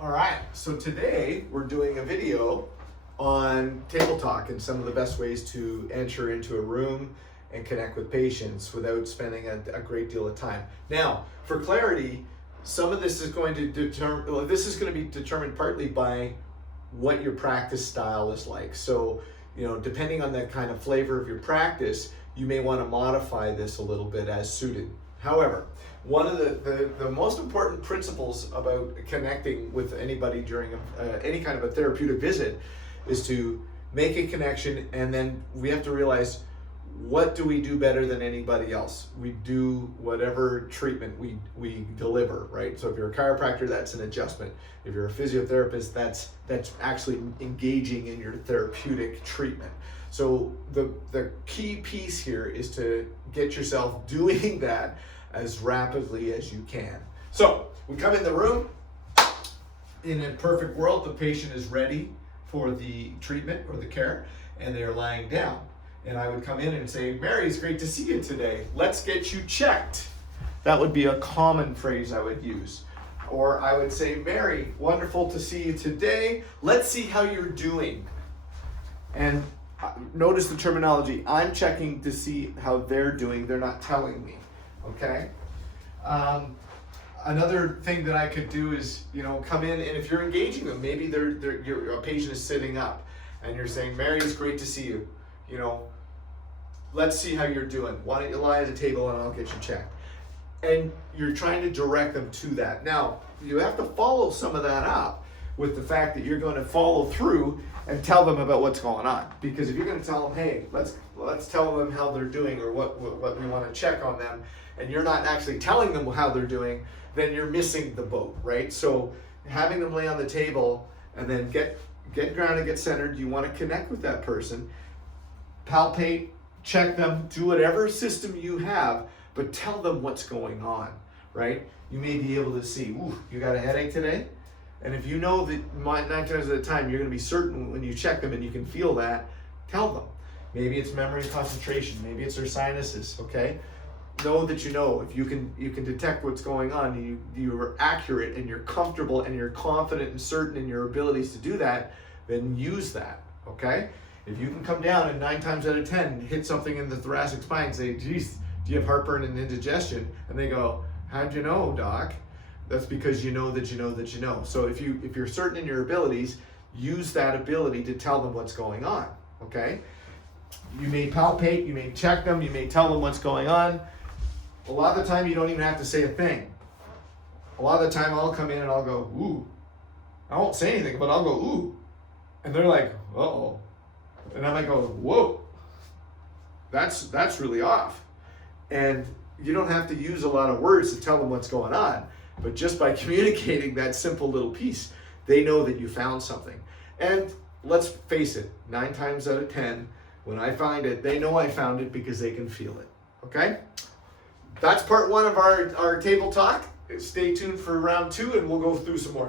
All right, so today we're doing a video on table talk and some of the best ways to enter into a room and connect with patients without spending a great deal of time. Now, for clarity, some of this is going to be determined partly by what your practice style is like. So, depending on the kind of flavor of your practice, you may want to modify this a little bit as suited. However, one of the most important principles about connecting with anybody during any kind of a therapeutic visit is to make a connection, and then we have to realize, what do we do better than anybody else? We do whatever treatment we deliver, right? So if you're a chiropractor, that's an adjustment. If you're a physiotherapist, that's actually engaging in your therapeutic treatment. So the key piece here is to get yourself doing that as rapidly as you can. So we come in the room. In a perfect world, the patient is ready for the treatment or the care, and they're lying down. And I would come in and say, "Mary, it's great to see you today. Let's get you checked." That would be a common phrase I would use. Or I would say, "Mary, wonderful to see you today. Let's see how you're doing." And notice the terminology. I'm checking to see how they're doing. They're not telling me, okay? Another thing that I could do is, come in, and if you're engaging them, maybe a patient is sitting up and you're saying, "Mary, it's great to see you. Let's see how you're doing. Why don't you lie at the table and I'll get you checked." And you're trying to direct them to that. Now, you have to follow some of that up with the fact that you're going to follow through and tell them about what's going on. Because if you're going to tell them, "Hey, let's tell them how they're doing or what we want to check on them," and you're not actually telling them how they're doing, then you're missing the boat, right? So having them lay on the table and then get grounded, get centered, you want to connect with that person, palpate, check them, do whatever system you have, but tell them what's going on, right? You may be able to see, "Ooh, you got a headache today?" And if you know that 9 times out of the time you're going to be certain when you check them and you can feel that, tell them. Maybe it's memory and concentration, maybe it's their sinuses, okay? Know that if you can detect what's going on, you're accurate and you're comfortable and you're confident and certain in your abilities to do that, then use that, okay? If you can come down and 9 times out of 10 hit something in the thoracic spine and say, "Geez, do you have heartburn and indigestion?" And they go, "How'd you know, doc?" That's because you know that you know that you know. So if you're certain in your abilities, use that ability to tell them what's going on, okay? You may palpate, you may check them, you may tell them what's going on. A lot of the time you don't even have to say a thing. A lot of the time I'll come in and I'll go, "Ooh." I won't say anything, but I'll go, "Ooh." And they're like, "Uh-oh." And I might go, "Whoa, that's really off." And you don't have to use a lot of words to tell them what's going on, but just by communicating that simple little piece, they know that you found something. And let's face it, 9 times out of 10, when I find it, they know I found it because they can feel it, okay? That's part 1 of our table talk. Stay tuned for round 2 and we'll go through some more.